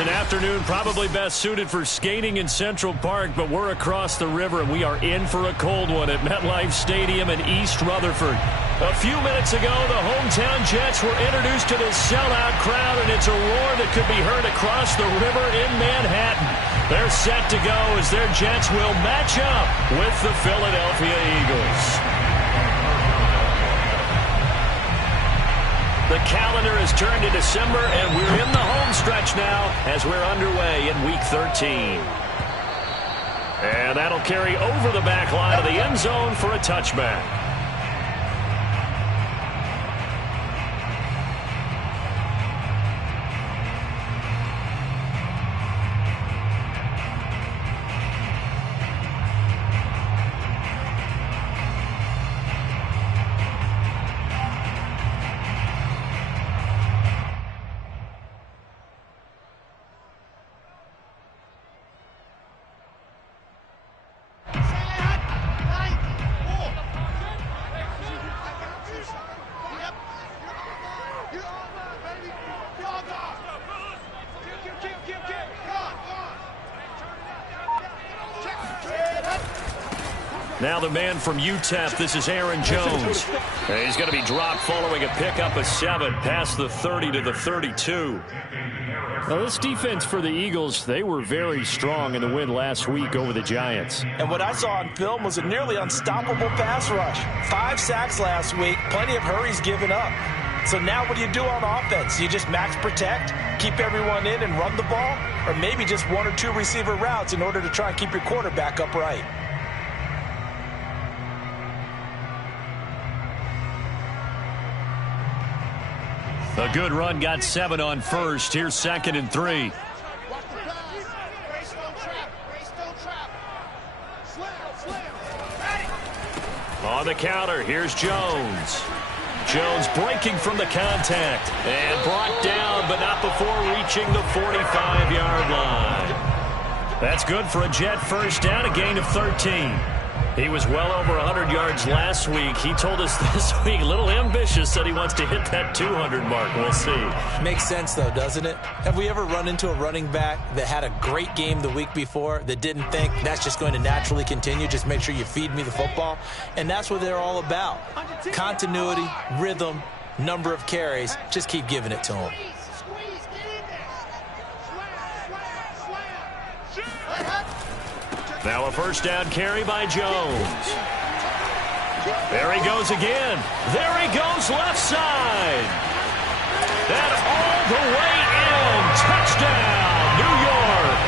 It's an afternoon probably best suited for skating in Central Park, but we're across the river, and we are in for a cold one at MetLife Stadium in East Rutherford. A few minutes ago, the hometown Jets were introduced to this sellout crowd, and it's a roar that could be heard across the river in Manhattan. They're set to go as their Jets will match up with the Philadelphia Eagles. The calendar has turned to December, and we're in the home stretch now as we're underway in Week 13. And that'll carry over the back line of the end zone for a touchback. Now the man from UTEP, this is Aaron Jones. He's going to be dropped following a pickup of 7 past the 30 to the 32. Well, this defense for the Eagles, they were very strong in the win last week over the Giants. And what I saw on film was a nearly unstoppable pass rush. 5 sacks last week, plenty of hurries given up. So now what do you do on offense? You just max protect, keep everyone in and run the ball, or maybe just 1 or 2 receiver routes in order to try and keep your quarterback upright. A good run got 7 on first. Here's 2nd and 3. On the counter, here's Jones. Jones breaking from the contact and brought down, but not before reaching the 45-yard line. That's good for a Jet first down, a gain of 13. He was well over 100 yards last week. He told us this week, a little ambitious, that he wants to hit that 200 mark. We'll see. Makes sense, though, doesn't it? Have we ever run into a running back that had a great game the week before that didn't think that's just going to naturally continue? Just make sure you feed me the football. And that's what they're all about. Continuity, rhythm, number of carries. Just keep giving it to them. Now a first down carry by Jones. There he goes again. There he goes left side. And all the way in. Touchdown, New York.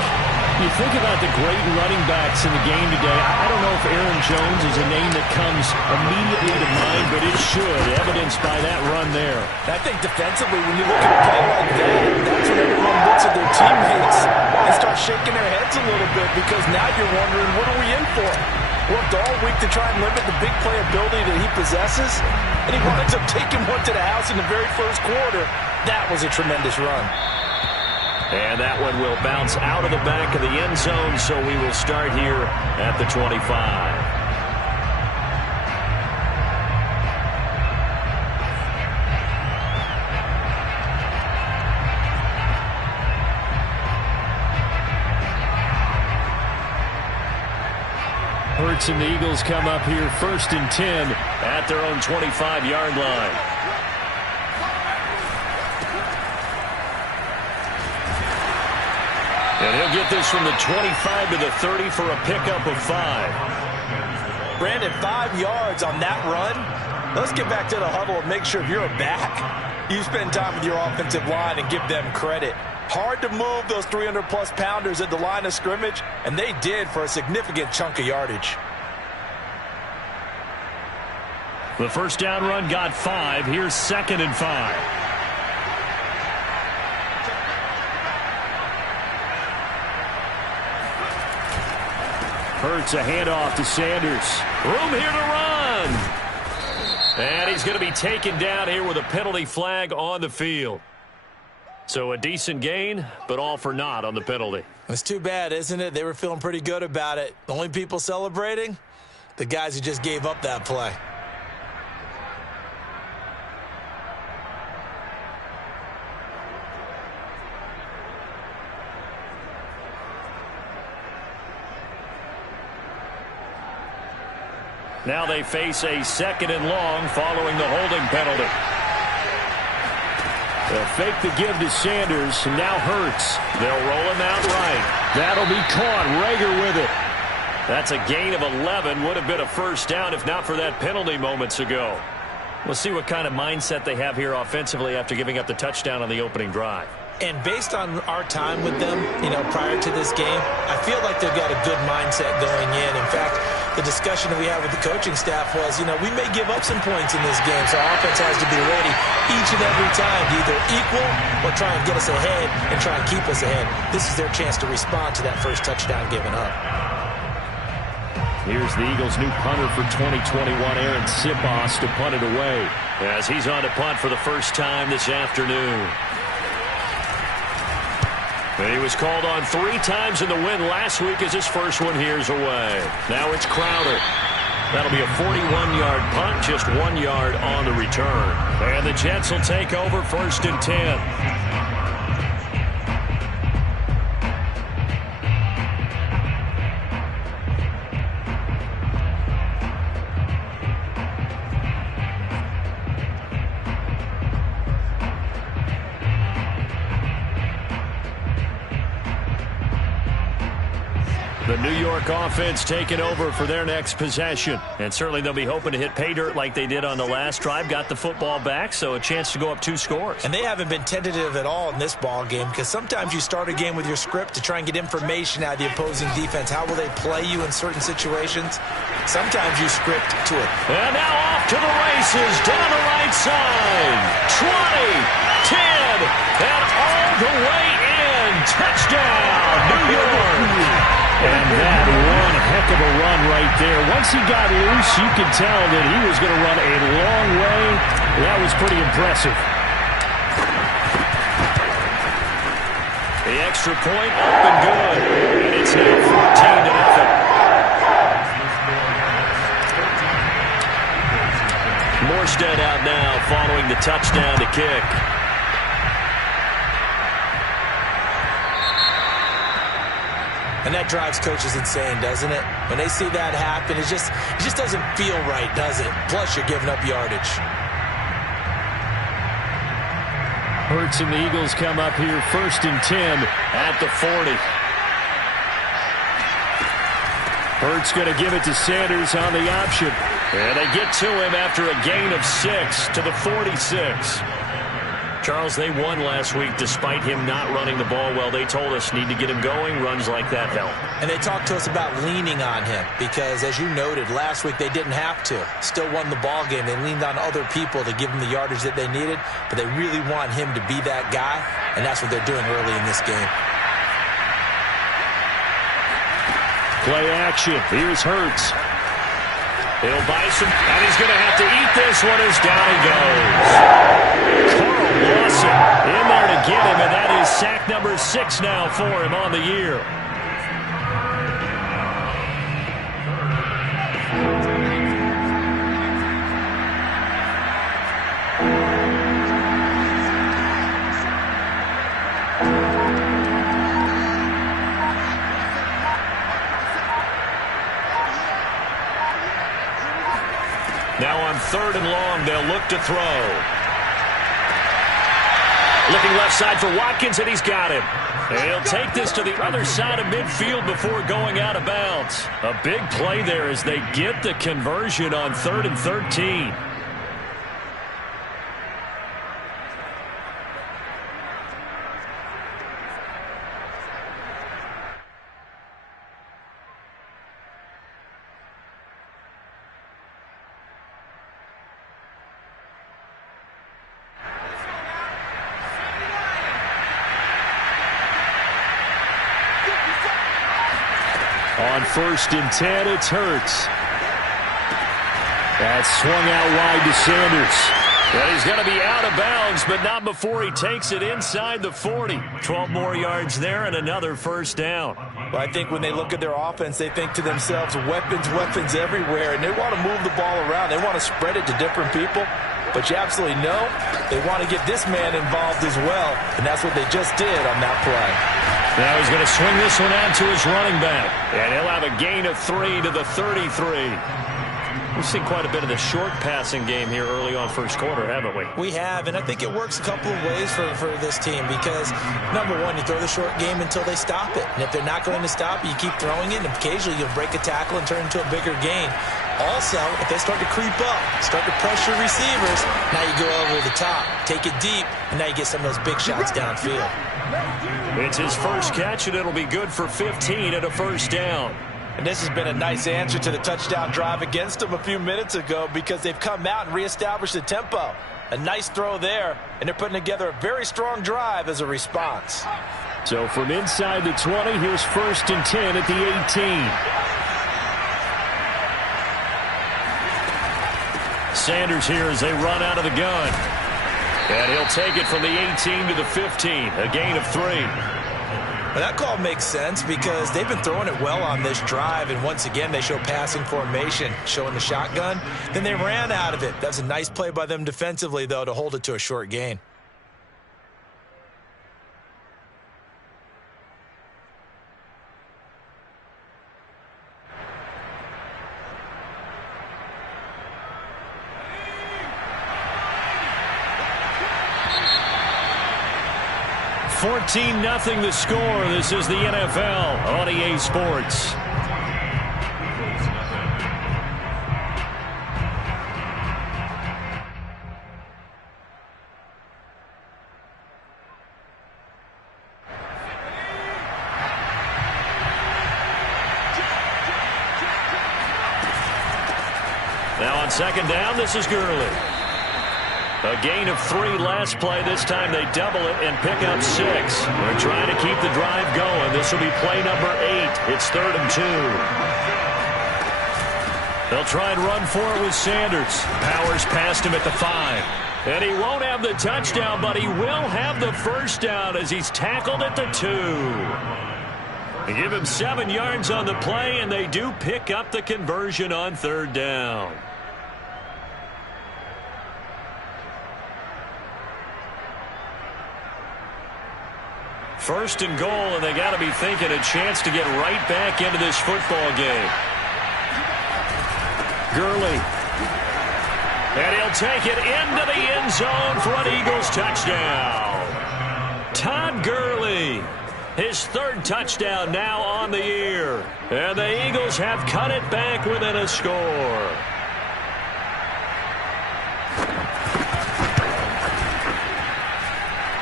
You think about the great running backs in the game today. I don't know if Aaron Jones is a name that comes immediately to mind, but it should, evidenced by that run there. I think defensively, when you look at a play like that, that's when everyone looks at their teammates and start shaking their heads a little bit, because now you're wondering, what are we in for? Worked all week to try and limit the big play ability that he possesses, and he winds up taking one to the house in the very first quarter. That was a tremendous run. And that one will bounce out of the back of the end zone, so we will start here at the 25. Hurts and the Eagles come up here 1st and 10 at their own 25-yard line. And he'll get this from the 25 to the 30 for a pickup of 5. Brandon, 5 yards on that run. Let's get back to the huddle and make sure if you're a back, you spend time with your offensive line and give them credit. Hard to move those 300-plus pounders at the line of scrimmage, and they did for a significant chunk of yardage. The first down run got 5. Here's 2nd and 5. Hurts a handoff to Sanders. Room here to run. And he's going to be taken down here with a penalty flag on the field. So a decent gain, but all for naught on the penalty. It's too bad, isn't it? They were feeling pretty good about it. The only people celebrating? The guys who just gave up that play. Now they face a 2nd and long following the holding penalty. They'll fake the give to Sanders, and now Hurts. They'll roll him out right. That'll be caught. Rager with it. That's a gain of 11. Would have been a first down if not for that penalty moments ago. We'll see what kind of mindset they have here offensively after giving up the touchdown on the opening drive. And based on our time with them, prior to this game, I feel like they've got a good mindset going in. In fact, the discussion that we had with the coaching staff was, we may give up some points in this game, so our offense has to be ready each and every time to either equal or try and get us ahead and try and keep us ahead. This is their chance to respond to that first touchdown given up. Here's the Eagles' new punter for 2021, Aaron Sipos, to punt it away as he's on to punt for the first time this afternoon. And he was called on 3 times in the win last week as his first one here's away. Now it's Crowder. That'll be a 41-yard punt, just 1 yard on the return. And the Jets will take over 1st and 10. The New York offense taking over for their next possession. And certainly they'll be hoping to hit pay dirt like they did on the last drive. Got the football back, so a chance to go up 2 scores. And they haven't been tentative at all in this ball game because sometimes you start a game with your script to try and get information out of the opposing defense. How will they play you in certain situations? Sometimes you script to it. And now off to the races down the right side. 20, 10, and all the way in. Touchdown, New York. And that one heck of a run right there. Once he got loose, you could tell that he was going to run a long way. That was pretty impressive. The extra point up and good. And it's now 14-0. Morstead out now following the touchdown to kick. And that drives coaches insane, doesn't it? When they see that happen, it just doesn't feel right, does it? Plus, you're giving up yardage. Hurts and the Eagles come up here 1st and 10 at the 40. Hurts going to give it to Sanders on the option. And they get to him after a gain of 6 to the 46. Charles, they won last week despite him not running the ball well. They told us need to get him going. Runs like that help. And they talked to us about leaning on him because, as you noted, last week they didn't have to. Still won the ball game. They leaned on other people to give them the yardage that they needed, but they really want him to be that guy, and that's what they're doing early in this game. Play action. Here's Hurts. He'll buy some, and he's going to have to eat this one as down he goes. Carl Lawson in there to get him, and that is sack number 6 now for him on the year. Now on 3rd and long, they'll look to throw. Looking left side for Watkins, and he's got him. And he'll take this to the other side of midfield before going out of bounds. A big play there as they get the conversion on 3rd and 13. On 1st and 10, it's Hurts. That's swung out wide to Sanders. And he's going to be out of bounds, but not before he takes it inside the 40. 12 more yards there and another first down. Well, I think when they look at their offense, they think to themselves, weapons, weapons everywhere, and they want to move the ball around. They want to spread it to different people. But you absolutely know they want to get this man involved as well, and that's what they just did on that play. Now he's going to swing this one out to his running back. And he'll have a gain of 3 to the 33. We've seen quite a bit of the short passing game here early on first quarter, haven't we? We have, and I think it works a couple of ways for this team because, number one, you throw the short game until they stop it. And if they're not going to stop it, you keep throwing it, and occasionally you'll break a tackle and turn it into a bigger gain. Also, if they start to creep up, start to pressure receivers, now you go over the top, take it deep, and now you get some of those big shots downfield. It's his first catch, and it'll be good for 15 and a first down. And this has been a nice answer to the touchdown drive against them a few minutes ago because they've come out and reestablished the tempo. A nice throw there, and they're putting together a very strong drive as a response. So from inside the 20, here's 1st and 10 at the 18. Sanders here as they run out of the gun. And he'll take it from the 18 to the 15, a gain of 3. Well, that call makes sense because they've been throwing it well on this drive, and once again they show passing formation, showing the shotgun. Then they ran out of it. That's a nice play by them defensively, though, to hold it to a short gain. Nothing the score. This is the NFL on EA Sports. Now on 2nd down, this is Gurley. A gain of 3 last play. This time they double it and pick up 6. They're trying to keep the drive going. This will be play number 8. It's 3rd and 2. They'll try and run for it with Sanders. Powers past him at the 5. And he won't have the touchdown, but he will have the first down as he's tackled at the 2. They give him 7 yards on the play, and they do pick up the conversion on 3rd down. First and goal, and they got to be thinking a chance to get right back into this football game. Gurley. And he'll take it into the end zone for an Eagles touchdown. Todd Gurley, his 3rd touchdown now on the year. And the Eagles have cut it back within a score.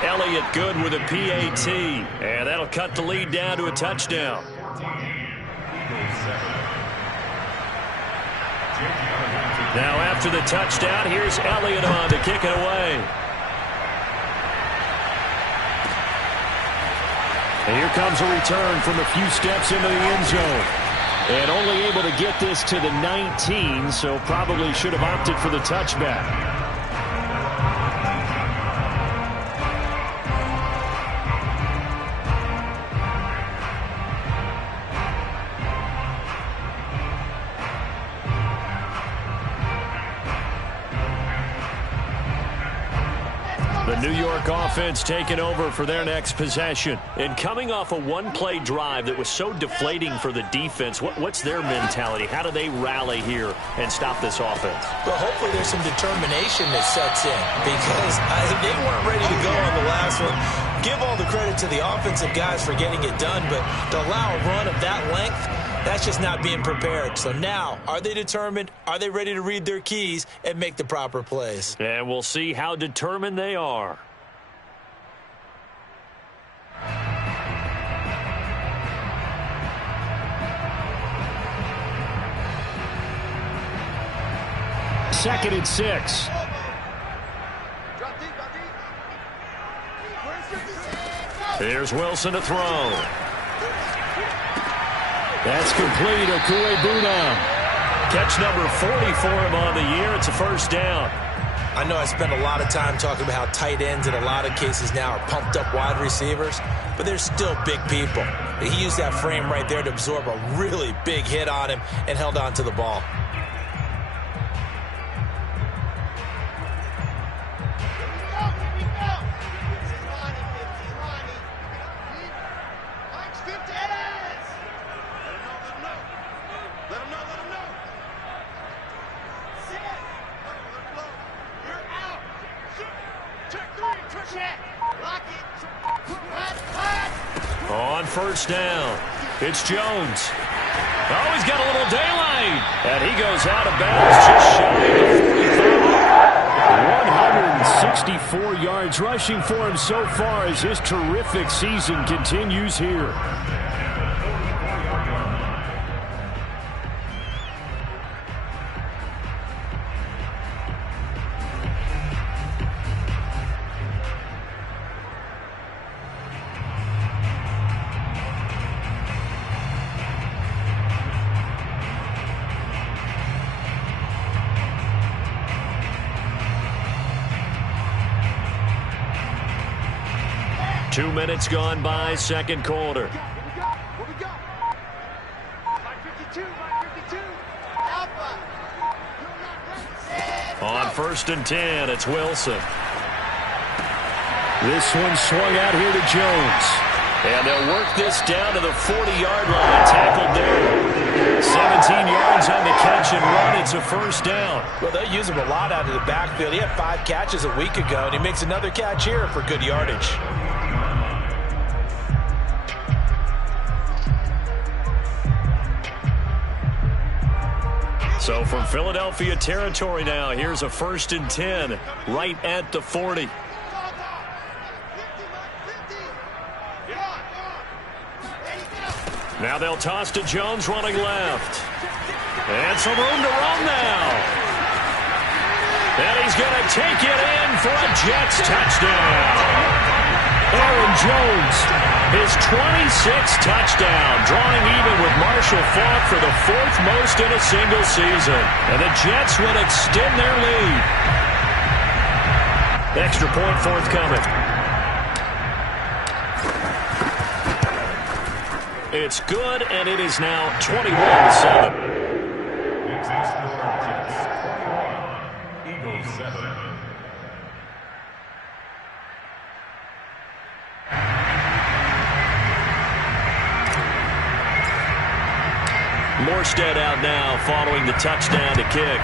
Elliott good with a PAT, and that'll cut the lead down to a touchdown. Now after the touchdown, here's Elliott on to kick it away. And here comes a return from a few steps into the end zone. And only able to get this to the 19, so probably should have opted for the touchback. The New York offense taking over for their next possession. And coming off a one-play drive that was so deflating for the defense, what's their mentality? How do they rally here and stop this offense? Well, hopefully there's some determination that sets in because they weren't ready to go on the last one. Give all the credit to the offensive guys for getting it done, but to allow a run of that length, that's just not being prepared. So now, are they determined? Are they ready to read their keys and make the proper plays? And we'll see how determined they are. Second and 6. Here's Wilson to throw. That's complete. Okuegbuna. Catch number 40 for him on the year. It's a first down. I know I spent a lot of time talking about how tight ends in a lot of cases now are pumped up wide receivers, but they're still big people. He used that frame right there to absorb a really big hit on him and held on to the ball. On first down, it's Jones. Oh, he's got a little daylight. And he goes out of bounds just shy of the 45. 164 yards rushing for him so far as his terrific season continues here. Two minutes gone by, second quarter. On first and 10, it's Wilson. This one swung out here to Jones. And they'll work this down to the 40-yard line. Tackled there. 17 yards on the catch and run. It's a first down. Well, they'll use him a lot out of the backfield. He had 5 catches a week ago, and he makes another catch here for good yardage. So from Philadelphia territory now, here's a first and 10 right at the 40. Now they'll toss to Jones running left. And some room to run now. And he's going to take it in for a Jets touchdown. Aaron Jones, his 26th touchdown, drawing even with Marshall Faulk for the 4th most in a single season. And the Jets will extend their lead. Extra point forthcoming. It's good, and it is now 21-7. Eagles 7. Morstead out now following the touchdown to kick.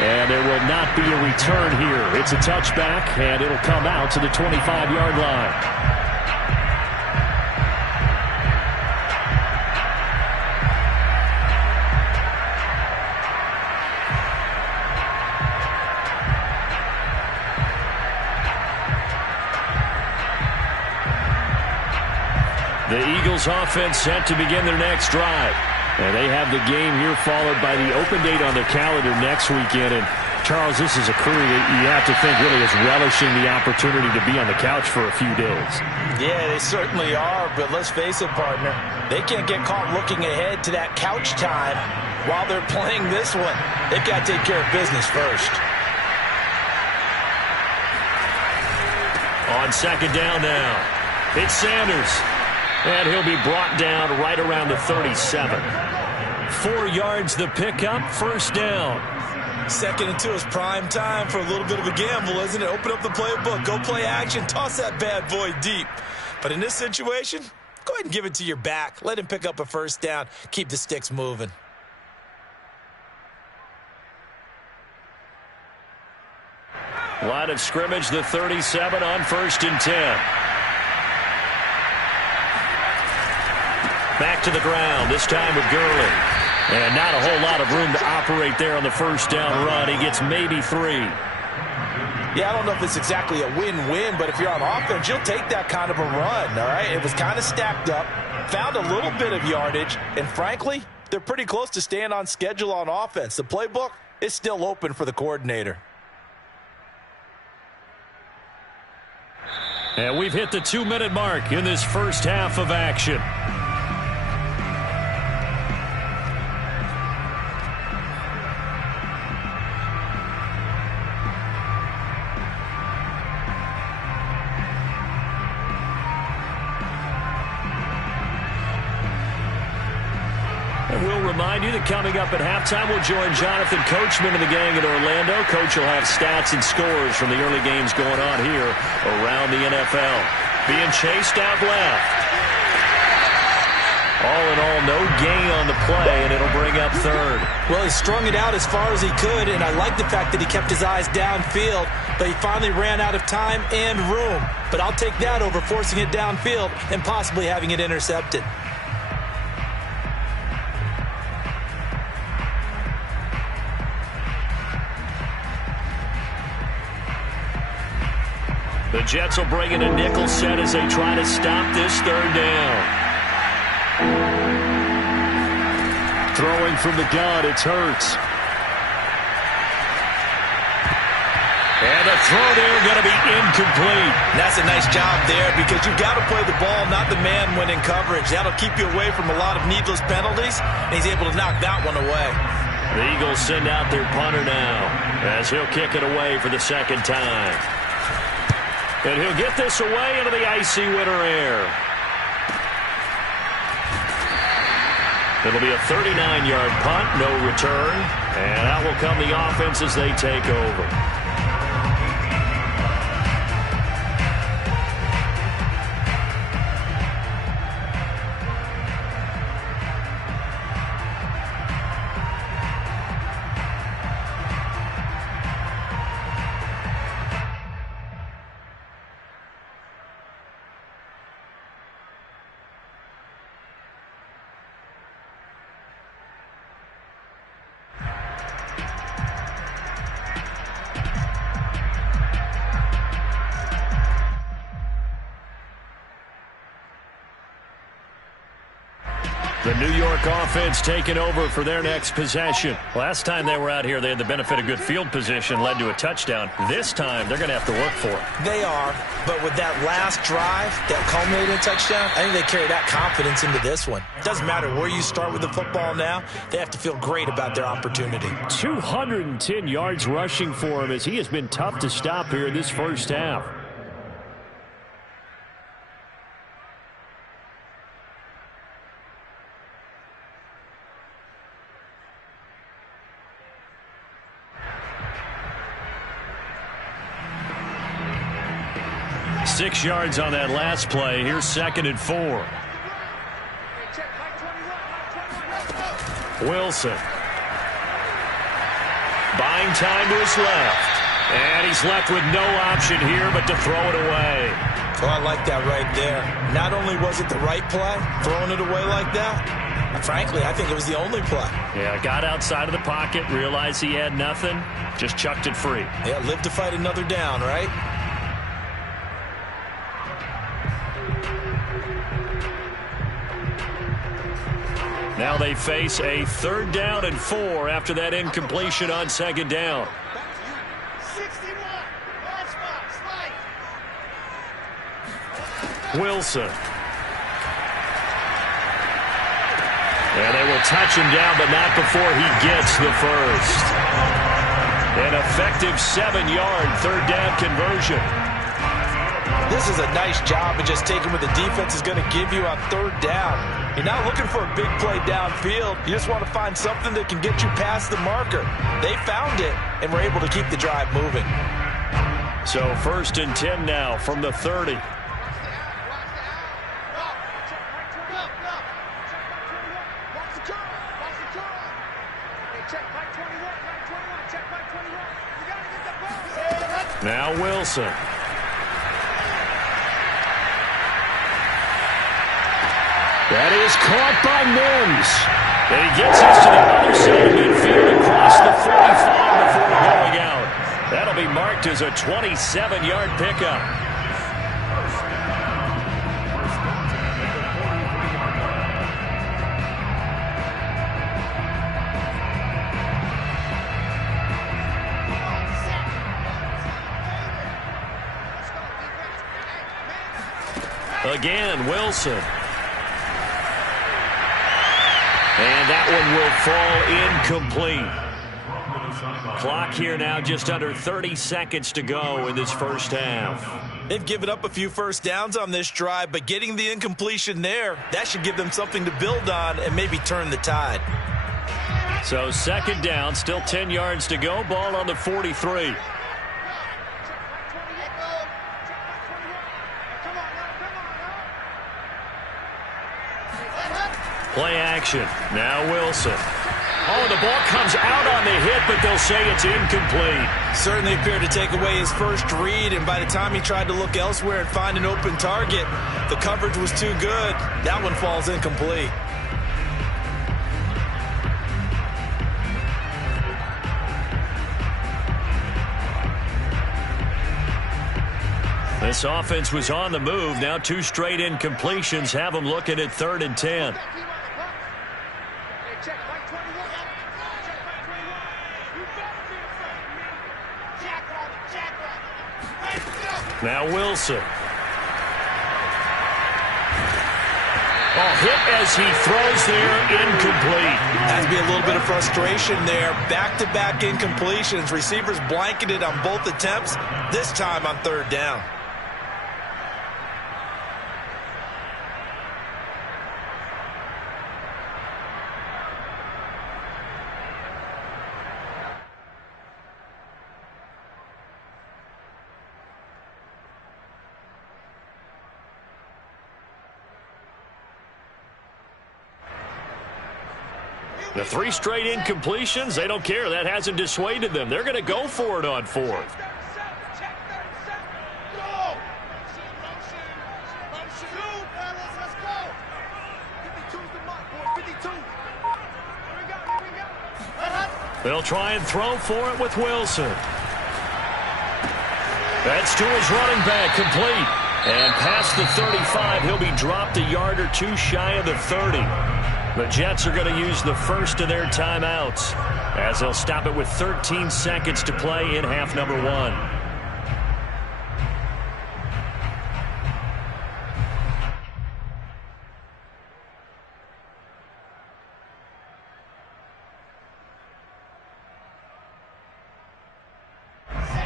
And there will not be a return here. It's a touchback, and it'll come out to the 25-yard line. The Eagles offense set to begin their next drive. And they have the game here followed by the open date on their calendar next weekend. And, Charles, this is a crew that you have to think really is relishing the opportunity to be on the couch for a few days. Yeah, they certainly are, but let's face it, partner. They can't get caught looking ahead to that couch time while they're playing this one. They've got to take care of business first. On second down now, it's Sanders. And he'll be brought down right around the 37. 4 yards the pickup, first down. Second and 2 is prime time for a little bit of a gamble, isn't it? Open up the playbook, go play action, toss that bad boy deep. But in this situation, go ahead and give it to your back. Let him pick up a first down. Keep the sticks moving. Line of scrimmage, the 37 on first and 10. Back to the ground, this time with Gurley. And not a whole lot of room to operate there on the first down run. He gets maybe 3. Yeah, I don't know if it's exactly a win-win, but if you're on offense, you'll take that kind of a run, all right? It was kind of stacked up, found a little bit of yardage, and frankly, they're pretty close to staying on schedule on offense. The playbook is still open for the coordinator. And we've hit the 2-minute mark in this first half of action. We'll remind you that coming up at halftime, we'll join Jonathan Coachman and the gang in Orlando. Coach will have stats and scores from the early games going on here around the NFL. Being chased out left. All in all, no gain on the play, and it'll bring up third. Well, he strung it out as far as he could, and I like the fact that he kept his eyes downfield, but he finally ran out of time and room. But I'll take that over forcing it downfield and possibly having it intercepted. The Jets will bring in a nickel set as they try to stop this third down. Throwing from the gun, it's Hurts. And the throw there going to be incomplete. That's a nice job there because you've got to play the ball, not the man when in coverage. That'll keep you away from a lot of needless penalties, and he's able to knock that one away. The Eagles send out their punter now as he'll kick it away for the second time. And he'll get this away into the icy winter air. It'll be a 39-yard punt, no return. And out will come the offense as they take over. The New York offense taking over for their next possession. Last time they were out here, they had the benefit of good field position, led to a touchdown. This time, they're going to have to work for it. They are, but with that last drive that culminated in a touchdown, I think they carry that confidence into this one. It doesn't matter where you start with the football now. They have to feel great about their opportunity. 210 yards rushing for him as he has been tough to stop here in this first half. Six yards on that last play. Here's 2nd and 4. Wilson. Buying time to his left. And he's left with no option here but to throw it away. Oh, I like that right there. Not only was it the right play, throwing it away like that, frankly, I think it was the only play. Yeah, got outside of the pocket, realized he had nothing, just chucked it free. Yeah, live to fight another down, right? Now they face a 3rd down and 4 after that incompletion on 2nd down. Wilson. And they will touch him down, but not before he gets the first. An effective 7-yard 3rd down conversion. This is a nice job of just taking what the defense is going to give you on 3rd down. You're not looking for a big play downfield. You just want to find something that can get you past the marker. They found it and were able to keep the drive moving. So 1st and 10 now from the 30. Now Wilson. That is caught by Mims. And he gets us to the other side of midfield across the 45 before going out. That'll be marked as a 27-yard pickup. Again, Wilson. And that one will fall incomplete. Clock here now, just under 30 seconds to go in this first half. They've given up a few first downs on this drive, but getting the incompletion there, that should give them something to build on and maybe turn the tide. So 2nd down, still 10 yards to go, ball on the 43. Play action. Now Wilson. Oh, the ball comes out on the hit, but they'll say it's incomplete. Certainly appeared to take away his first read, and by the time he tried to look elsewhere and find an open target, the coverage was too good. That one falls incomplete. This offense was on the move. Now 2 straight incompletions have them looking at 3rd and 10. Now Wilson. Oh, hit as he throws there, incomplete. Has to be a little bit of frustration there. Back-to-back incompletions. Receivers blanketed on both attempts, this time on 3rd down. The 3 straight incompletions, they don't care. That hasn't dissuaded them. They're going to go for it on 4th. They'll try and throw for it with Wilson. That's to his running back, complete. And past the 35, he'll be dropped a yard or 2 shy of the 30. The Jets are going to use the first of their timeouts as they'll stop it with 13 seconds to play in half number 1.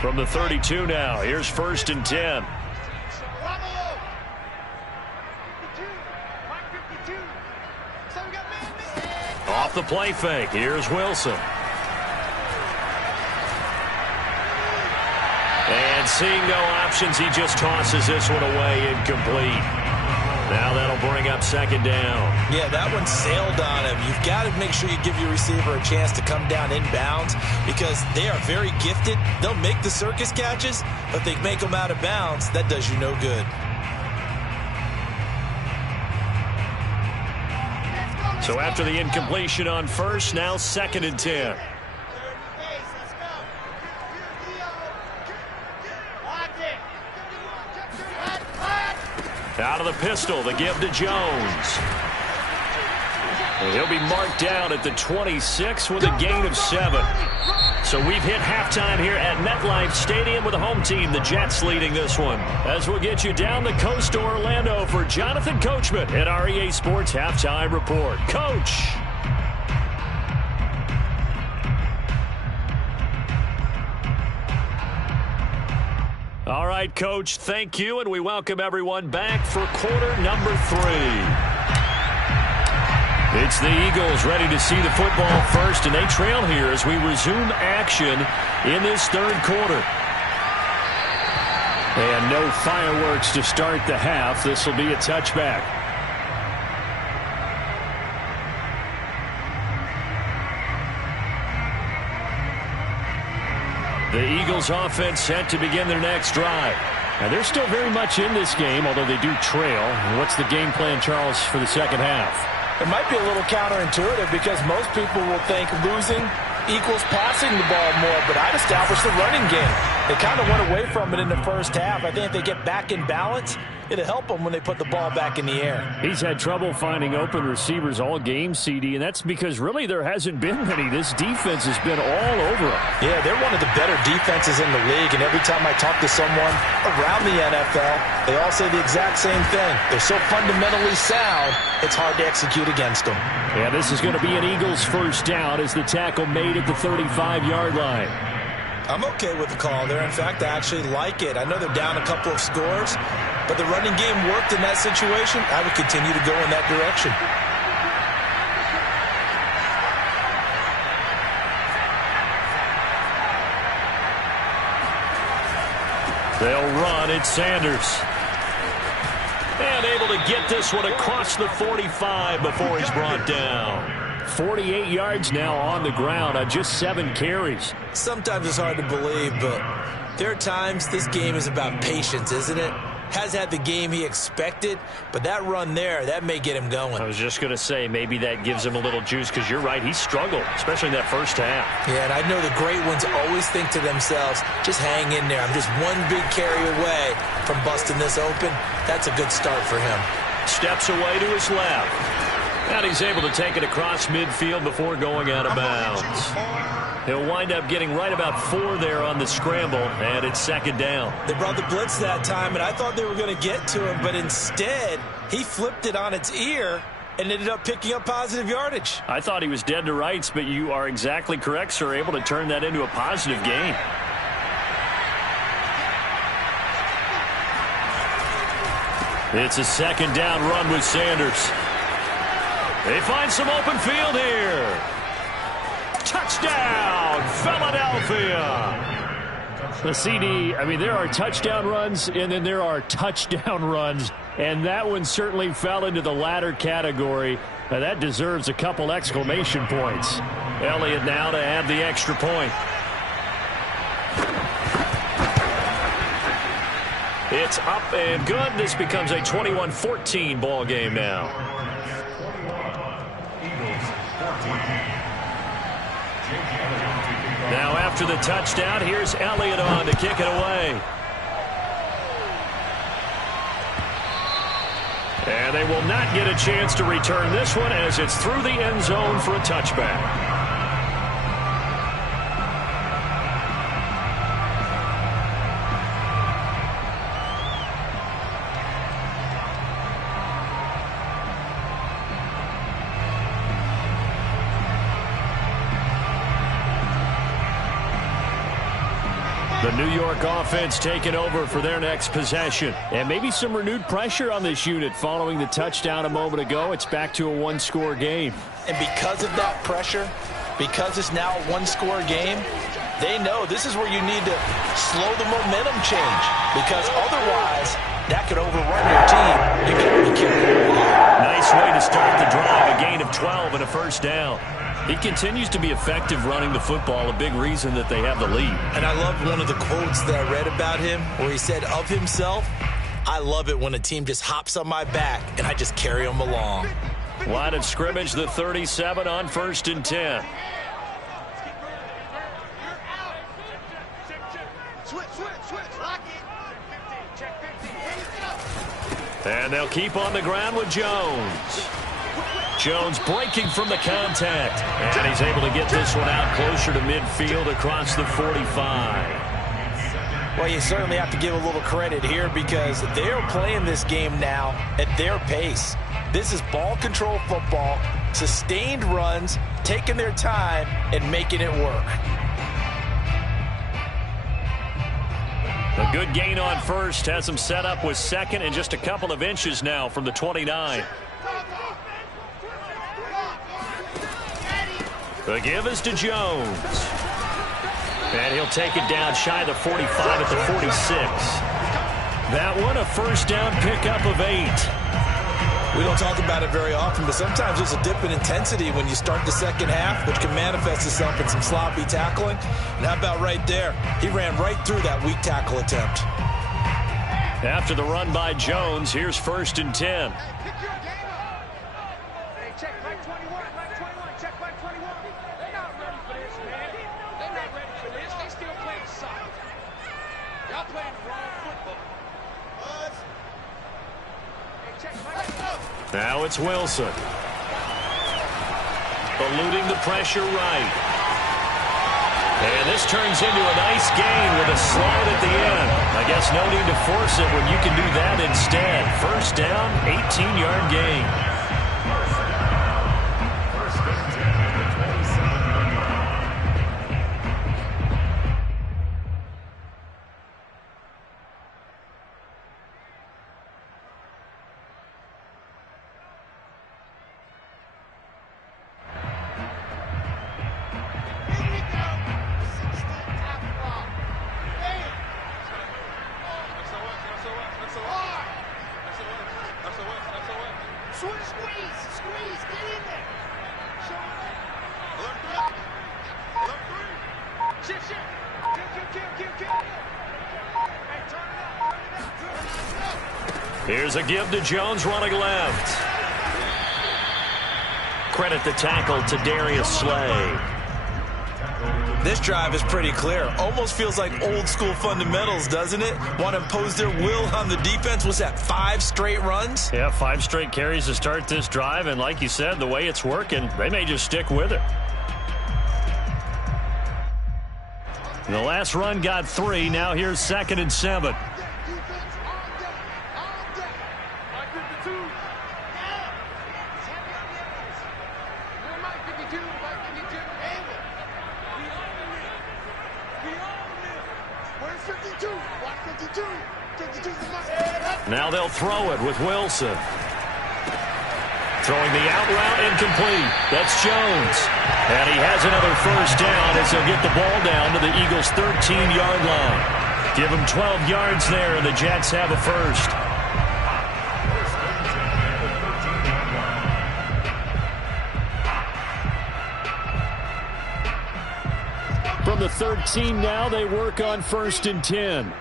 From the 32 now, here's 1st and 10. Off the play fake. Here's Wilson. And seeing no options, he just tosses this one away, incomplete. Now that'll bring up 2nd down. Yeah, that one sailed on him. You've got to make sure you give your receiver a chance to come down inbounds because they are very gifted. They'll make the circus catches, but they make them out of bounds. That does you no good. So after the incompletion on 1st, now 2nd and 10. Out of the pistol, the give to Jones. And he'll be marked down at the 26 with a gain of 7. So we've hit halftime here at MetLife Stadium with the home team, the Jets, leading this one. As we'll get you down the coast to Orlando for Jonathan Coachman at our EA Sports Halftime Report. Coach. All right, Coach, thank you, and we welcome everyone back for quarter number 3. It's the Eagles ready to see the football first, and they trail here as we resume action in this 3rd quarter. And no fireworks to start the half. This will be a touchback. The Eagles offense set to begin their next drive. Now, they're still very much in this game, although they do trail. What's the game plan, Charles, for the 2nd half? It might be a little counterintuitive because most people will think losing equals passing the ball more, but I'd establish the running game. They kind of went away from it in the 1st half. I think if they get back in balance, it'll help them when they put the ball back in the air. He's had trouble finding open receivers all game, CD, and that's because really there hasn't been many. This defense has been all over them. Yeah, they're one of the better defenses in the league, and every time I talk to someone around the NFL, they all say the exact same thing. They're so fundamentally sound, it's hard to execute against them. Yeah, this is going to be an Eagles 1st down as the tackle made at the 35-yard line. I'm okay with the call there. In fact, I actually like it. I know they're down a couple of scores, but the running game worked in that situation. I would continue to go in that direction. They'll run. It's Sanders. And able to get this one across the 45 before he's brought down. 48 yards now on the ground on just 7 carries. Sometimes it's hard to believe, but there are times this game is about patience, isn't it? Has had the game he expected, but that run there, that may get him going. I was just going to say, maybe that gives him a little juice, because you're right, he struggled, especially in that first half. Yeah, and I know the great ones always think to themselves, just hang in there. I'm just one big carry away from busting this open. That's a good start for him. Steps away to his left. And he's able to take it across midfield before going out of bounds. He'll wind up getting right about 4 there on the scramble, and it's second down. They brought the blitz that time, and I thought they were going to get to him, but instead, he flipped it on its ear and ended up picking up positive yardage. I thought he was dead to rights, but you are exactly correct, sir, able to turn that into a positive gain. It's a second down run with Sanders. They find some open field here. Touchdown, Philadelphia. The CD, I mean, there are touchdown runs, and then there are touchdown runs, and that one certainly fell into the latter category. Now, that deserves a couple exclamation points. Elliott now to add the extra point. It's up and good. This becomes a 21-14 ball game now. Now after the touchdown, here's Elliott on to kick it away. And they will not get a chance to return this one as it's through the end zone for a touchback. The New York offense taking over for their next possession. And maybe some renewed pressure on this unit following the touchdown a moment ago. It's back to a one-score game. And because of that pressure, because it's now a one-score game, they know this is where you need to slow the momentum change, because otherwise that could overrun your team. You got to be careful. Nice way to start the drive. A gain of 12 and a first down. He continues to be effective running the football, a big reason that they have the lead. And I love one of the quotes that I read about him where he said of himself, I love it when a team just hops on my back and I just carry them along. Line of scrimmage, the 37 on 1st and 10. And they'll keep on the ground with Jones. Jones breaking from the contact. And he's able to get this one out closer to midfield across the 45. Well, you certainly have to give a little credit here because they're playing this game now at their pace. This is ball control football, sustained runs, taking their time and making it work. A good gain on first has them set up with second and just a couple of inches now from the 29. The give is to Jones. And he'll take it down shy of the 45 at the 46. That one a first down pickup of 8. We don't talk about it very often, but sometimes there's a dip in intensity when you start the second half, which can manifest itself in some sloppy tackling. And how about right there? He ran right through that weak tackle attempt. After the run by Jones, here's 1st and 10. Now it's Wilson. Eluding the pressure right. And this turns into a nice gain with a slide at the end. I guess no need to force it when you can do that instead. First down, 18-yard gain. Here's a give to Jones running left. Credit the tackle to Darius Slay. This drive is pretty clear. Almost feels like old school fundamentals, doesn't it? Want to impose their will on the defense. Was that 5 straight runs? Yeah, 5 straight carries to start this drive. And like you said, the way it's working, they may just stick with it. The last run got 3. Now here's 2nd and 7. Now they'll throw it with Wilson. Throwing the out route incomplete. That's Jones. And he has another first down as he'll get the ball down to the Eagles' 13-yard line. Give him 12 yards there, and the Jets have a first. From the 13 now, they work on 1st and 10.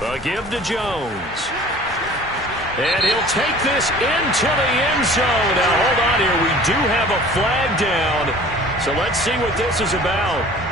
A give to Jones. And he'll take this into the end zone. Now, hold on here. We do have a flag down. So let's see what this is about.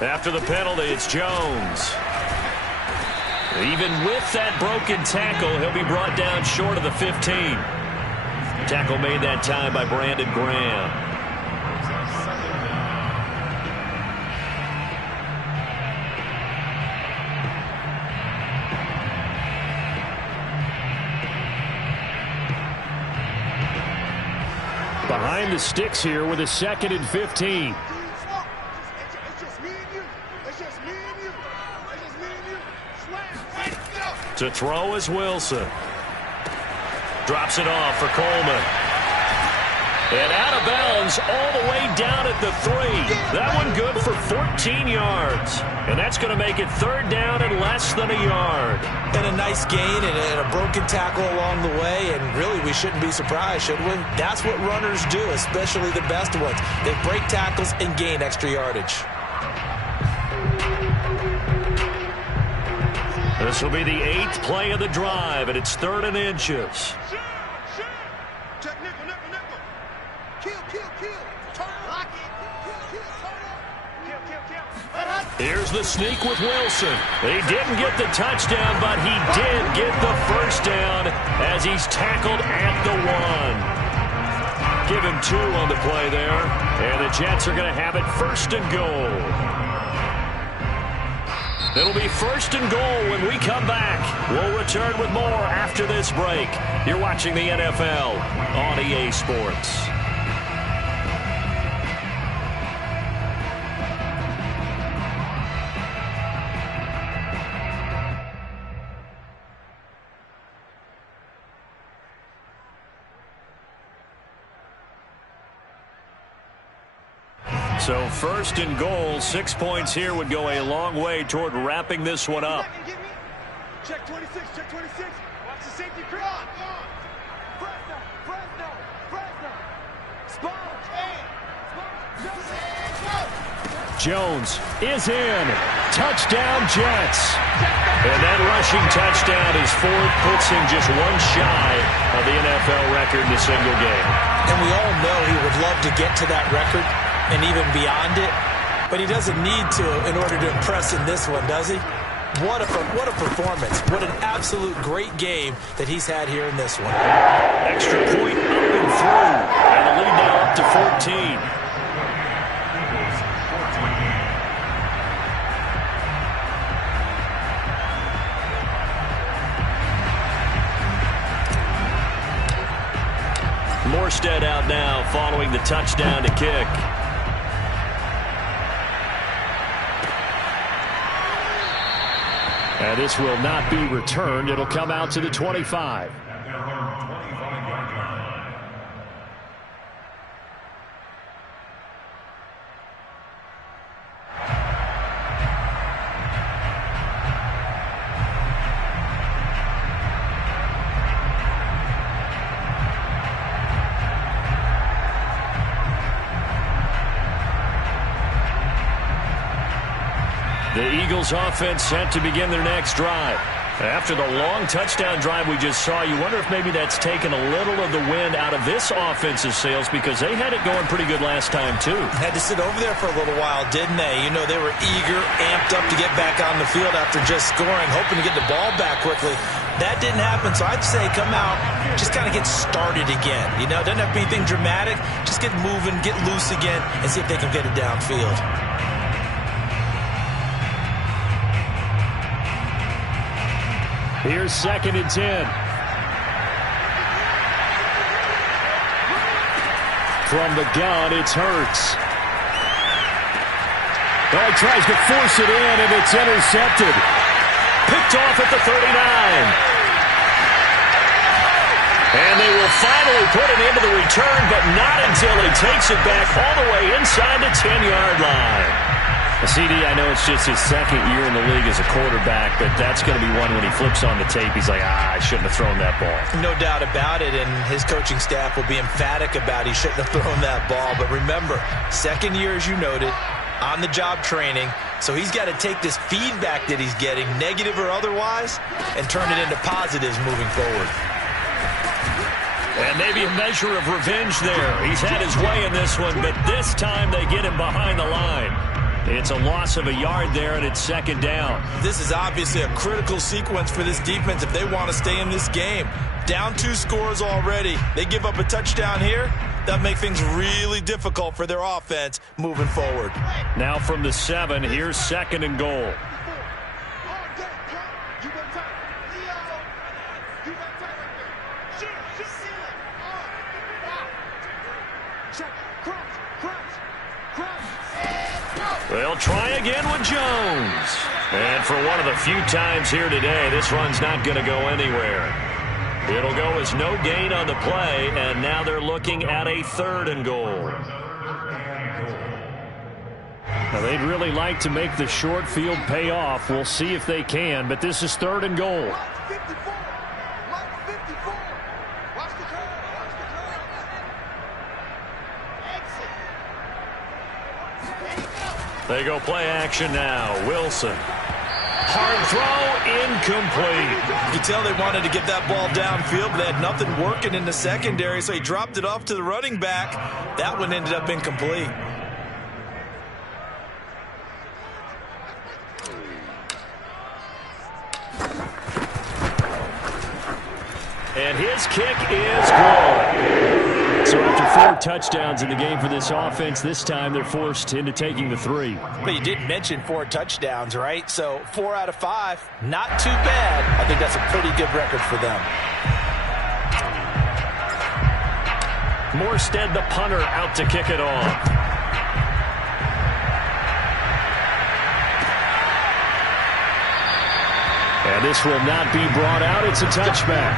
After the penalty, it's Jones. Even with that broken tackle, he'll be brought down short of the 15. Tackle made that time by Brandon Graham. Behind the sticks here with a 2nd and 15. To throw is Wilson. Drops it off for Coleman. And out of bounds all the way down at the 3. That one good for 14 yards. And that's going to make it 3rd down and less than a yard. And a nice gain and a broken tackle along the way. And really, we shouldn't be surprised, should we? That's what runners do, especially the best ones. They break tackles and gain extra yardage. This will be the 8th play of the drive, and it's 3rd and inches. Here's the sneak with Wilson. He didn't get the touchdown, but he did get the first down as he's tackled at the 1. Give him 2 on the play there, and the Jets are going to have it 1st and goal. It'll be 1st and goal when we come back. We'll return with more after this break. You're watching the NFL on EA Sports. So 1st and goal, 6 points here would go a long way toward wrapping this one up. Check 26, check 26. Watch the safety creep. Jones is in. Touchdown, Jets. And that rushing touchdown is 4th, puts him just 1 shy of the NFL record in a single game. And we all know he would love to get to that record and even beyond it, but he doesn't need to in order to impress in this one, does he? What a performance. What an absolute great game that he's had here in this one. Extra point up and through. And the lead now up to 14. Morstead out now following the touchdown to kick. And this will not be returned. It'll come out to the 25. The Eagles offense set to begin their next drive. After the long touchdown drive we just saw, you wonder if maybe that's taken a little of the wind out of this offensive sails because they had it going pretty good last time, too. Had to sit over there for a little while, didn't they? You know, they were eager, amped up to get back on the field after just scoring, hoping to get the ball back quickly. That didn't happen, so I'd say come out, just kind of get started again. You know, doesn't have to be anything dramatic. Just get moving, get loose again, and see if they can get it downfield. Here's 2nd and 10. From the gun, it's Hurts. Oh, he tries to force it in, and it's intercepted. Picked off at the 39. And they will finally put it into the return, but not until he takes it back all the way inside the 10-yard line. CD, I know it's just his 2nd year in the league as a quarterback, but that's going to be one when he flips on the tape. He's like, I shouldn't have thrown that ball. No doubt about it, and his coaching staff will be emphatic about he shouldn't have thrown that ball. But remember, 2nd year, as you noted, on-the-job training, so he's got to take this feedback that he's getting, negative or otherwise, and turn it into positives moving forward. And maybe a measure of revenge there. He's had his way in this one, but this time they get him behind the line. It's a loss of a yard there, and it's 2nd down. This is obviously a critical sequence for this defense if they want to stay in this game. Down 2 scores already. They give up a touchdown here. That make things really difficult for their offense moving forward. Now from the 7, here's 2nd and goal. They'll try again with Jones. And for one of the few times here today, this run's not going to go anywhere. It'll go as no gain on the play, and now they're looking at a 3rd and goal. Now, they'd really like to make the short field pay off. We'll see if they can, but this is 3rd and goal. They go play action now. Wilson. Hard throw, incomplete. You can tell they wanted to get that ball downfield, but they had nothing working in the secondary, so he dropped it off to the running back. That one ended up incomplete. And his kick is good. So after 4 touchdowns in the game for this offense, this time they're forced into taking the 3. But you did mention 4 touchdowns, right? So 4 out of 5, not too bad. I think that's a pretty good record for them. Morstead, the punter, out to kick it off. And this will not be brought out. It's a touchback.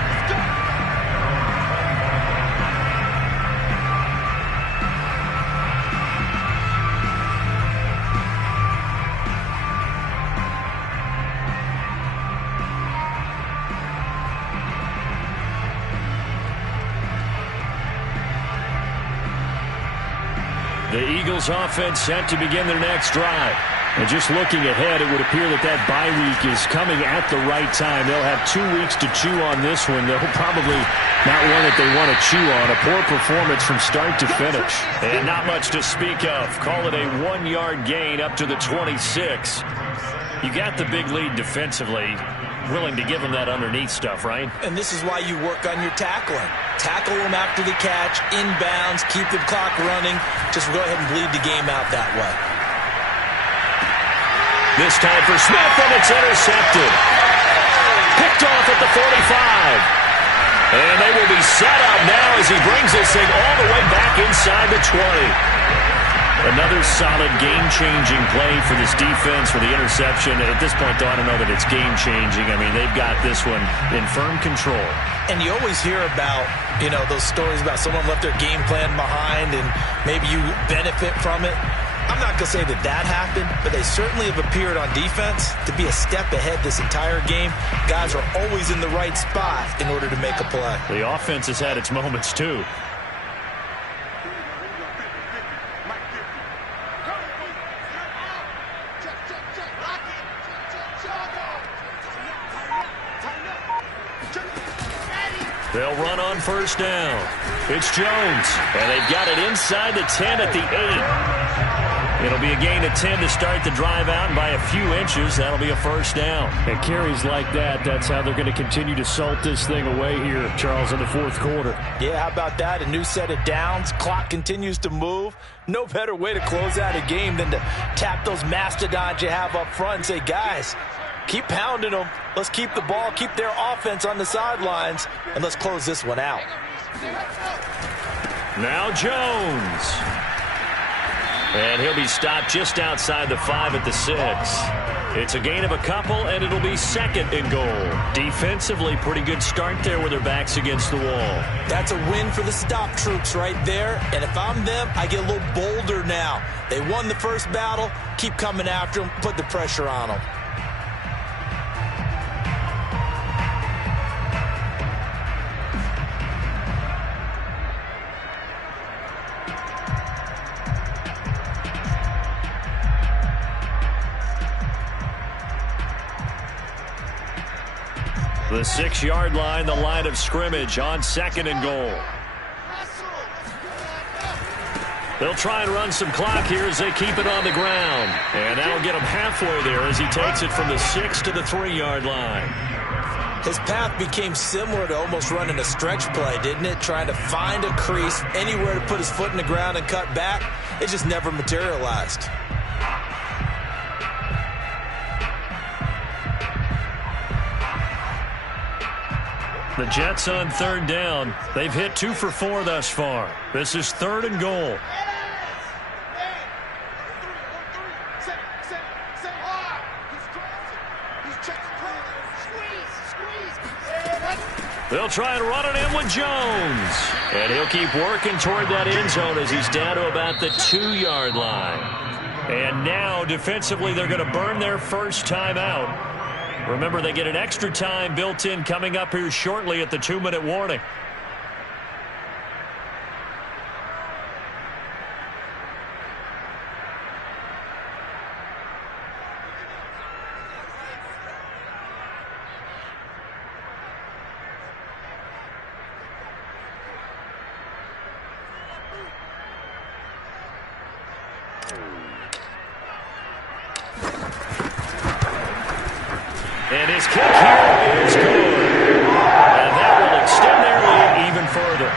The Eagles offense set to begin their next drive. And just looking ahead, it would appear that that bye week is coming at the right time. They'll have 2 weeks to chew on this one. They'll probably not one that they want to chew on. A poor performance from start to finish. And not much to speak of. Call it a 1-yard gain up to the 26. You got the big lead defensively. Willing to give them that underneath stuff, right? And this is why you work on your tackling. Tackle them after the catch, inbounds, keep the clock running. Just go ahead and bleed the game out that way. This time for Smith, and it's intercepted. Picked off at the 45. And they will be set up now as he brings this thing all the way back inside the 20. Another solid game-changing play for this defense for the interception. At this point, though, I don't know that it's game-changing. I mean, they've got this one in firm control. And you always hear about, those stories about someone left their game plan behind and maybe you benefit from it. I'm not going to say that happened, but they certainly have appeared on defense to be a step ahead this entire game. Guys are always in the right spot in order to make a play. The offense has had its moments, too. They'll run on first down. It's Jones, and they've got it inside the 10 at the 8. It'll be a gain of 10 to start the drive out, and by a few inches, that'll be a first down. And carries like that, that's how they're going to continue to salt this thing away here, Charles, in the fourth quarter. Yeah, how about that? A new set of downs. Clock continues to move. No better way to close out a game than to tap those mastodons you have up front and say, guys, keep pounding them. Let's keep the ball, keep their offense on the sidelines, and let's close this one out. Now Jones. And he'll be stopped just outside the 5 at the 6. It's a gain of a couple, and it'll be second and goal. Defensively, pretty good start there with their backs against the wall. That's a win for the stop troops right there. And if I'm them, I get a little bolder now. They won the first battle. Keep coming after them. Put the pressure on them. The 6-yard line, the line of scrimmage on second and goal. They'll try and run some clock here as they keep it on the ground. And that'll get him halfway there as he takes it from the 6 to the 3-yard line. His path became similar to almost running a stretch play, didn't it? Trying to find a crease, anywhere to put his foot in the ground and cut back. It just never materialized. The Jets on third down. They've hit 2 for 4 thus far. This is third and goal. They'll try and run it in with Jones. And he'll keep working toward that end zone as he's down to about the 2-yard line. And now, defensively, they're going to burn their first time out. Remember, they get an extra time built in coming up here shortly at the 2-minute warning. And his kick here is good. And that will extend their lead even further.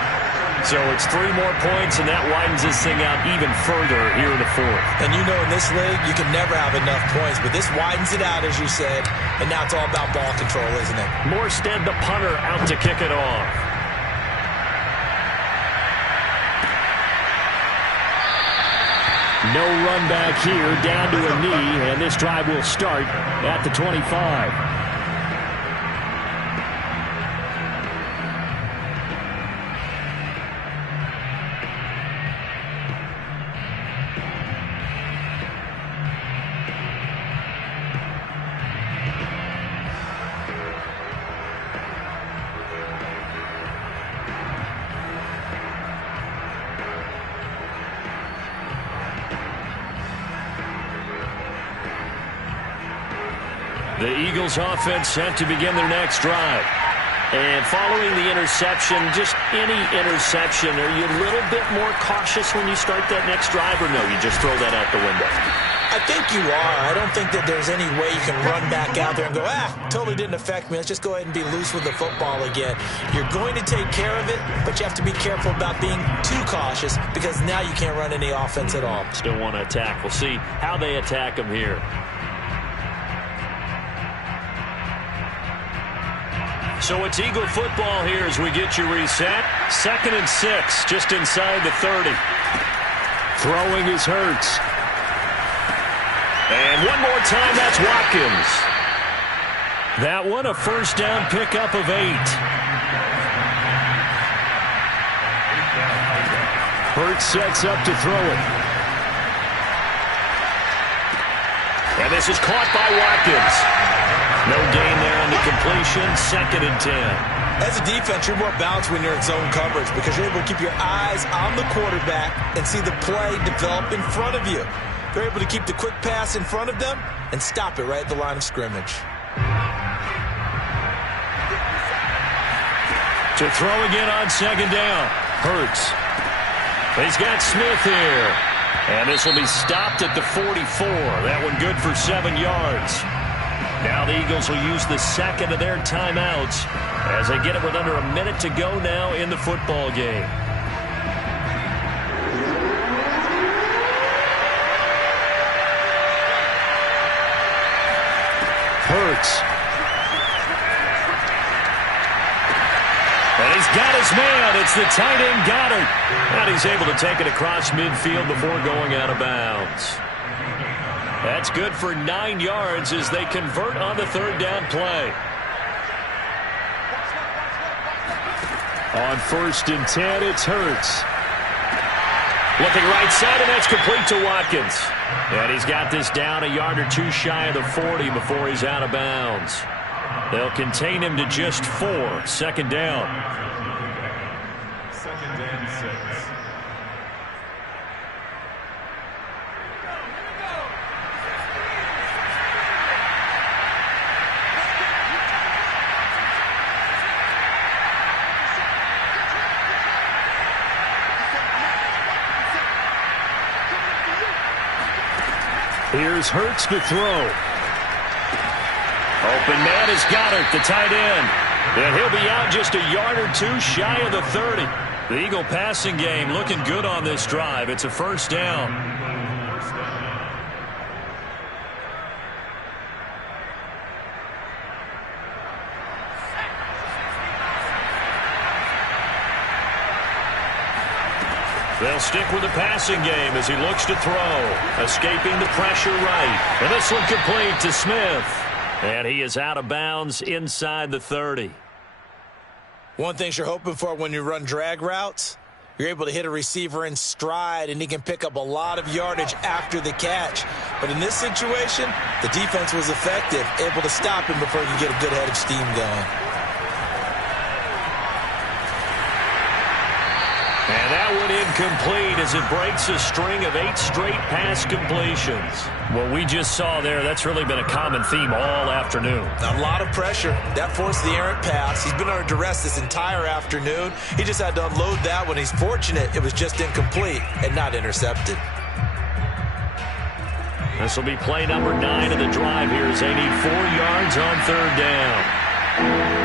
So it's 3 more points, and that widens this thing out even further here in the fourth. And in this league, you can never have enough points, but this widens it out, as you said, and now it's all about ball control, isn't it? Morstead, the punter, out to kick it off. No run back here, down to a knee, and this drive will start at the 25. The Eagles offense set to begin their next drive. And following the interception, just any interception, are you a little bit more cautious when you start that next drive, or no, you just throw that out the window? I think you are. I don't think that there's any way you can run back out there and go, totally didn't affect me. Let's just go ahead and be loose with the football again. You're going to take care of it, but you have to be careful about being too cautious because now you can't run any offense at all. Still want to attack. We'll see how they attack them here. So it's Eagle football here as we get you reset. 2nd and 6, just inside the 30. Throwing is Hurts. And one more time, that's Watkins. That one, a first down pickup of 8. Hurts sets up to throw it. And this is caught by Watkins. No gain there on the completion, 2nd and 10. As a defense, you're more balanced when you're in zone coverage because you're able to keep your eyes on the quarterback and see the play develop in front of you. They're able to keep the quick pass in front of them and stop it right at the line of scrimmage. To throw again on 2nd down. Hurts. He's got Smith here. And this will be stopped at the 44. That one good for 7 yards. Now the Eagles will use the second of their timeouts as they get it with under a minute to go now in the football game. Hurts. And he's got his man. It's the tight end Goddard. And he's able to take it across midfield before going out of bounds. That's good for 9 yards as they convert on the 3rd down play. On 1st and 10, it's Hurts. Looking right side, and that's complete to Watkins. And he's got this down a yard or 2 shy of the 40 before he's out of bounds. They'll contain him to just 4. 2nd down. 2nd and 6. Here's Hurts to throw. Open man is Goddard, the tight end. And he'll be out just a yard or 2 shy of the 30. The Eagle passing game looking good on this drive. It's a 1st down. They'll stick with the passing game as he looks to throw. Escaping the pressure right. And this one complete to Smith. And he is out of bounds inside the 30. One thing you're hoping for when you run drag routes, you're able to hit a receiver in stride and he can pick up a lot of yardage after the catch. But in this situation, the defense was effective, able to stop him before he could get a good head of steam going. And that one incomplete as it breaks a string of 8 straight pass completions. What we just saw there, that's really been a common theme all afternoon. A lot of pressure. That forced the errant pass. He's been under duress this entire afternoon. He just had to unload that one. He's fortunate it was just incomplete and not intercepted. This will be play number 9 of the drive here as they need 4 yards on 3rd down.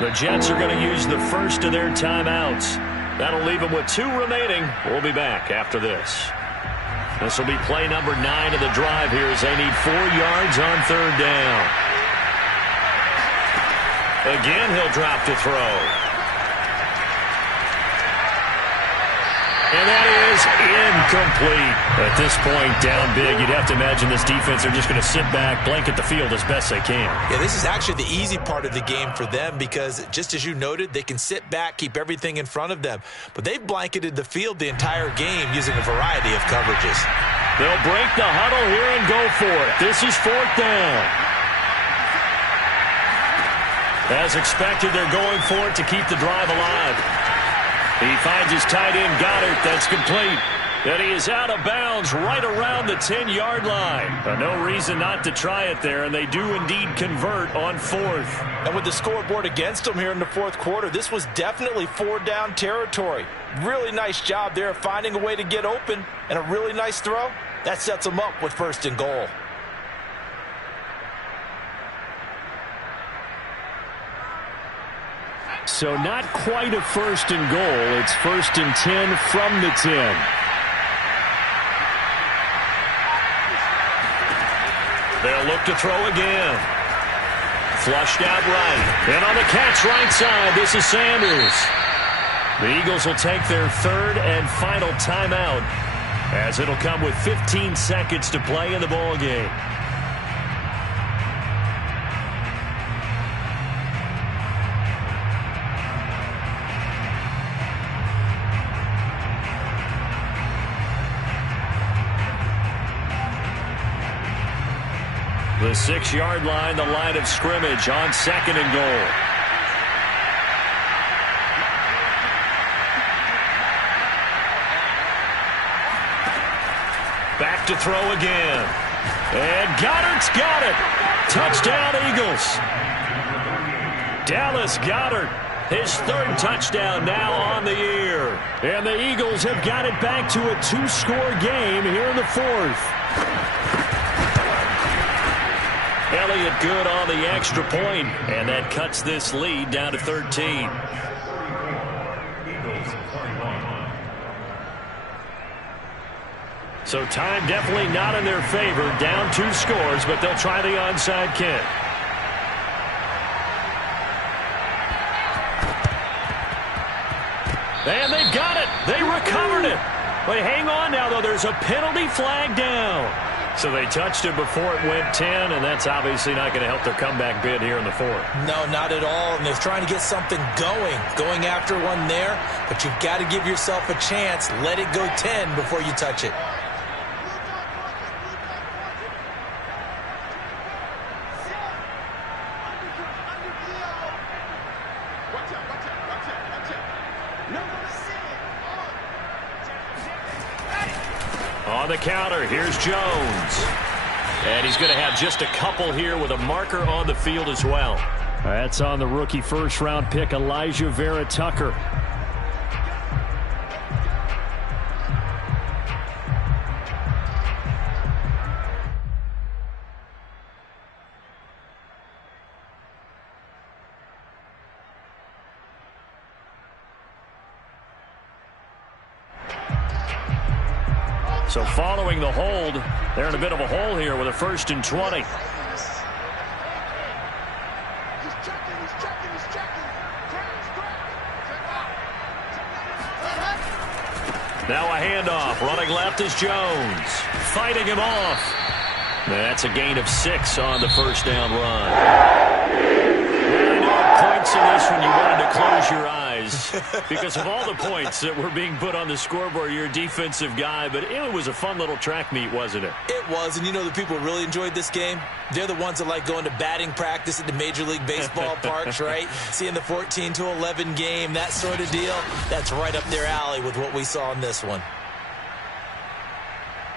The Jets are going to use the first of their timeouts. That'll leave them with 2 remaining. We'll be back after this. This will be play number 9 of the drive here as they need 4 yards on 3rd down. Again, he'll drop to throw. And that is incomplete. At this point, down big, you'd have to imagine this defense, they're just going to sit back, blanket the field as best they can. Yeah, this is actually the easy part of the game for them because, just as you noted, they can sit back, keep everything in front of them. But they've blanketed the field the entire game using a variety of coverages. They'll break the huddle here and go for it. This is 4th down. As expected, they're going for it to keep the drive alive. He finds his tight end, Goddard. That's complete. And he is out of bounds right around the 10-yard line. No reason not to try it there, and they do indeed convert on 4th. And with the scoreboard against them here in the 4th quarter, this was definitely 4-down territory. Really nice job there of finding a way to get open, and a really nice throw. That sets them up with 1st and goal. So not quite a 1st and goal. It's 1st and 10 from the 10. They'll look to throw again. Flushed out right. And on the catch right side, this is Sanders. The Eagles will take their third and final timeout, as it'll come with 15 seconds to play in the ball game. The 6-yard line, the line of scrimmage on 2nd and goal. Back to throw again. And Goddard's got it. Touchdown, Eagles. Dallas Goedert, his 3rd touchdown now on the year. And the Eagles have got it back to a 2-score game here in the 4th. Elliott good on the extra point, and that cuts this lead down to 13. So time definitely not in their favor. Down 2 scores, but they'll try the onside kick. And they've got it. They recovered it. But hang on now, though. There's a penalty flag down. So they touched it before it went 10, and that's obviously not going to help their comeback bid here in the 4th. No, not at all. And they're trying to get something going after one there. But you've got to give yourself a chance. Let it go 10 before you touch it. On the counter, here's Jones. And he's going to have just a couple here with a marker on the field as well. That's on the rookie 1st-round pick, Elijah Vera Tucker. So following the hold, they're in a bit of a hole here with a 1st and 20. Now a handoff. Running left is Jones. Fighting him off. That's a gain of 6 on the 1st down run. Well, I know at points in this one you wanted to close your eyes because of all the points that were being put on the scoreboard. You're a defensive guy, but it was a fun little track meet, wasn't it? It was, and you know the people who really enjoyed this game? They're the ones that like going to batting practice at the Major League Baseball parks, right? Seeing the 14-11 game, that sort of deal. That's right up their alley with what we saw in this one.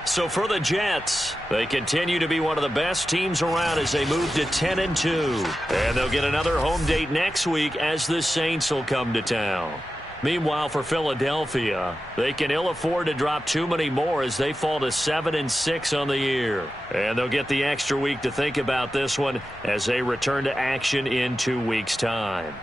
So for the Jets, they continue to be one of the best teams around as they move to 10-2. And they'll get another home date next week as the Saints will come to town. Meanwhile, for Philadelphia, they can ill afford to drop too many more as they fall to 7-6 on the year. And they'll get the extra week to think about this one as they return to action in 2 weeks' time.